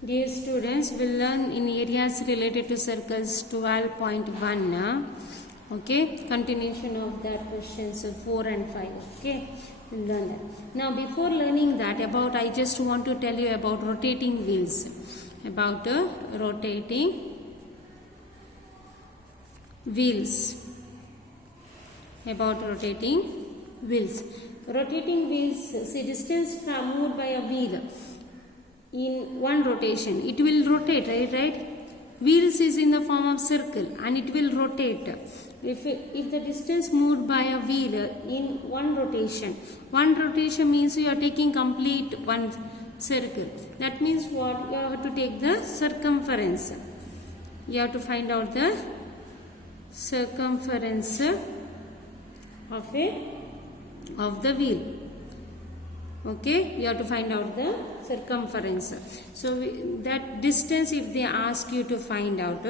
Dear students, we'll learn in areas related to circles 12.1. Okay, continuation of that questions 4 and 5. Okay, we'll learn that. Now, before learning that, I just want to tell you about rotating wheels. About rotating wheels. About rotating wheels. Rotating wheels, see, distance from moved by a wheel. In one rotation, it will rotate, right? Wheels is in the form of circle and it will rotate. If the distance moved by a wheel in one rotation means you are taking complete one circle. That means what? You have to take the circumference. You have to find out the circumference of the wheel. Okay, you have to find out the circumference. So that distance, if they ask you to find out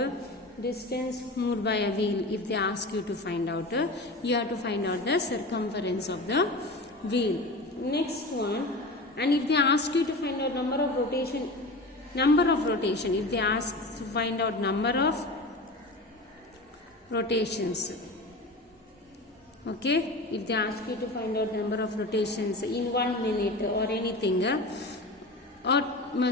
distance moved by a wheel, if they ask you to find out, you have to find out the circumference of the wheel. Next one, and if they ask you to find out number of rotation, if they ask to find out number of rotations. Okay, if they ask you to find out number of rotations in 1 minute or anything, or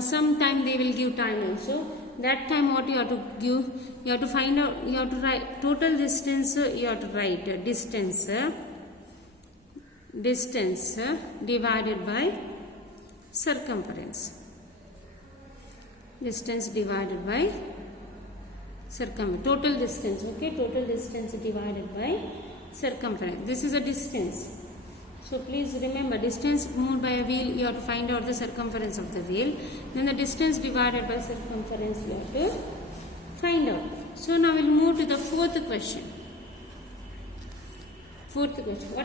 sometime they will give time also. That time what you have to give, you have to find out, you have to write total distance, you have to write distance divided by circumference. Distance divided by circumference. Total distance, okay, total distance divided by circumference. This is a distance. So please remember, distance moved by a wheel, you have to find out the circumference of the wheel. Then the distance divided by circumference you have to find out. So now we'll move to the fourth question. What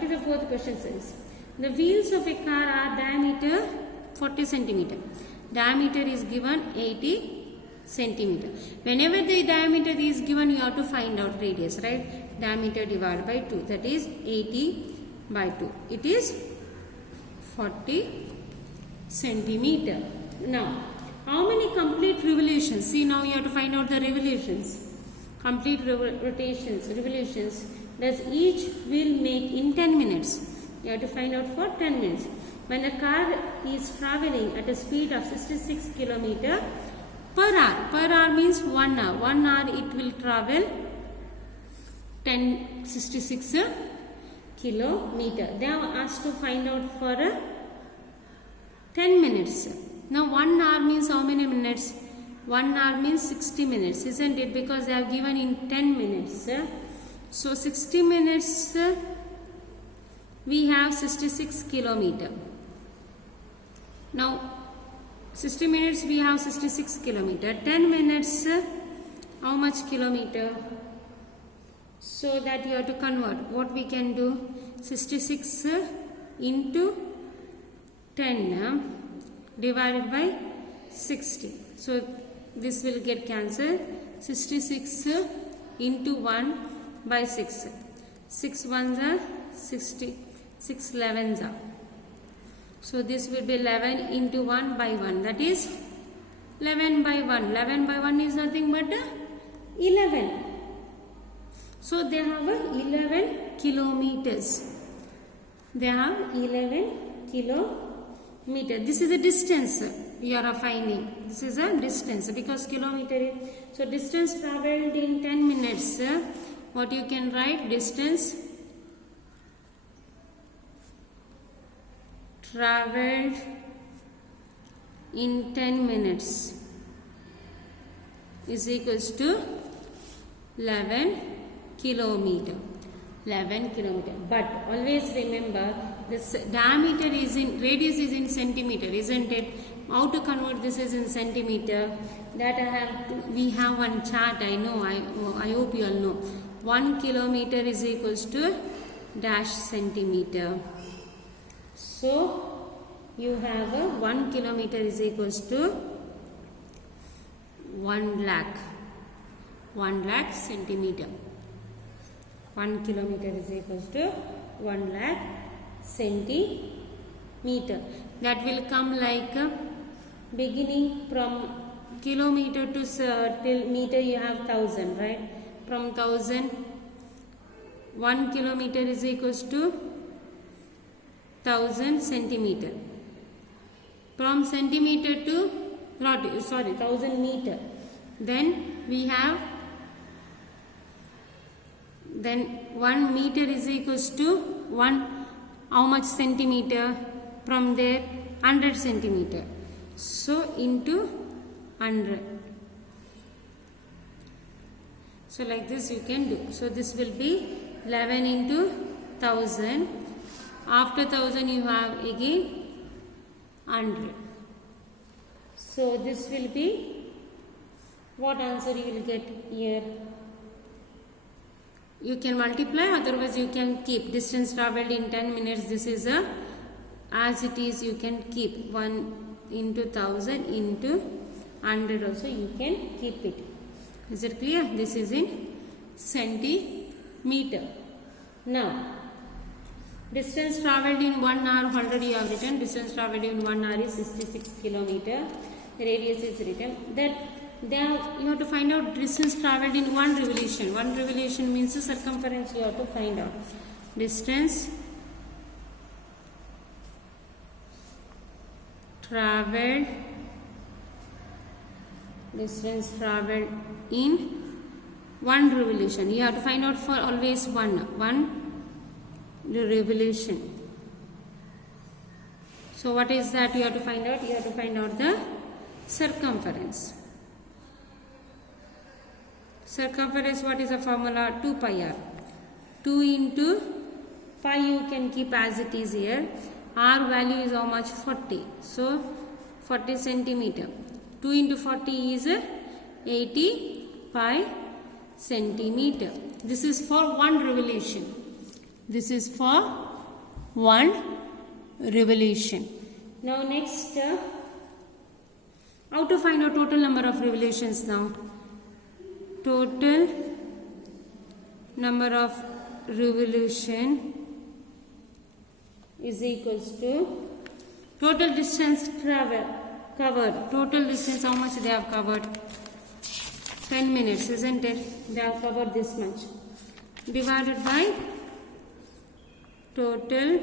is the fourth question says? The wheels of a car are diameter 40 centimeter. Diameter is given 80 centimeter. Whenever the diameter is given, you have to find out radius, right? Diameter divided by 2, that is 80 by 2. It is 40 centimeter. Now, how many complete revolutions? See, now you have to find out the revolutions. Complete revolutions does each wheel make in 10 minutes? You have to find out for 10 minutes. When the car is traveling at a speed of 66 km per hour means 1 hour. 1 hour it will travel 66 kilometer. They have asked to find out for 10 minutes. Now 1 hour means how many minutes? 1 hour means 60 minutes, isn't it? Because they have given in 10 minutes. So 60 minutes we have 66 kilometer. Now 60 minutes we have 66 kilometer. 10 minutes how much kilometer? So that you have to convert. What we can do? 66 into 10 divided by 60. So this will get cancelled. 66 into 1 by 6. 6 ones are 60. 6 11s are. So this will be 11 into 1 by 1. That is 11 by 1. 11 by 1 is nothing but 11. So they have 11 kilometers. They have 11 kilometers. This is a distance you are finding. This is a distance because kilometer is. So distance traveled in 10 minutes. What you can write? Distance traveled in 10 minutes is equals to 11 kilometer. 11 kilometer. But always remember, this diameter is in, radius is in centimeter, isn't it? How to convert this is in centimeter? That we have one chart, I know, I hope you all know. 1 kilometer is equals to dash centimeter. So you have 1 kilometer is equals to 1 lakh. 1 lakh centimeter. 1 kilometer is equals to 1 lakh centimeter. That will come like beginning from kilometer to till meter you have 1000, right? From 1000, 1 kilometer is equals to 1000 centimeter. From centimeter to 1000 meter. Then we have 1 meter is equals to 1 how much centimeter? From there 100 centimeter. So into 100. So like this you can do. So this will be 11 into 1000. After 1000 you have again 100. So this will be what answer you will get here. You can multiply, otherwise you can keep distance traveled in 10 minutes. This is a as it is, you can keep 1 into 1000 into 100 also you can keep it. Is it clear? This is in centimeter. Now distance traveled in 1 hour already you have written. Distance traveled in 1 hour is 66 kilometer. Radius is written. Then you have to find out distance traveled in 1 revolution. 1 revolution means the circumference you have to find out. Distance traveled in 1 revolution. You have to find out for always one revolution. So what is that you have to find out? You have to find out the circumference. Circumference, what is the formula? 2 pi r. 2 into pi you can keep as it is here. R value is how much? 40. So 40 centimeter. 2 into 40 is 80 pi centimeter. This is for 1 revolution. This is for 1 revolution. Now next, how to find out total number of revolutions now? Total number of revolution is equals to total distance covered. Total distance, how much they have covered? 10 minutes, isn't it? They have covered this much. Divided by total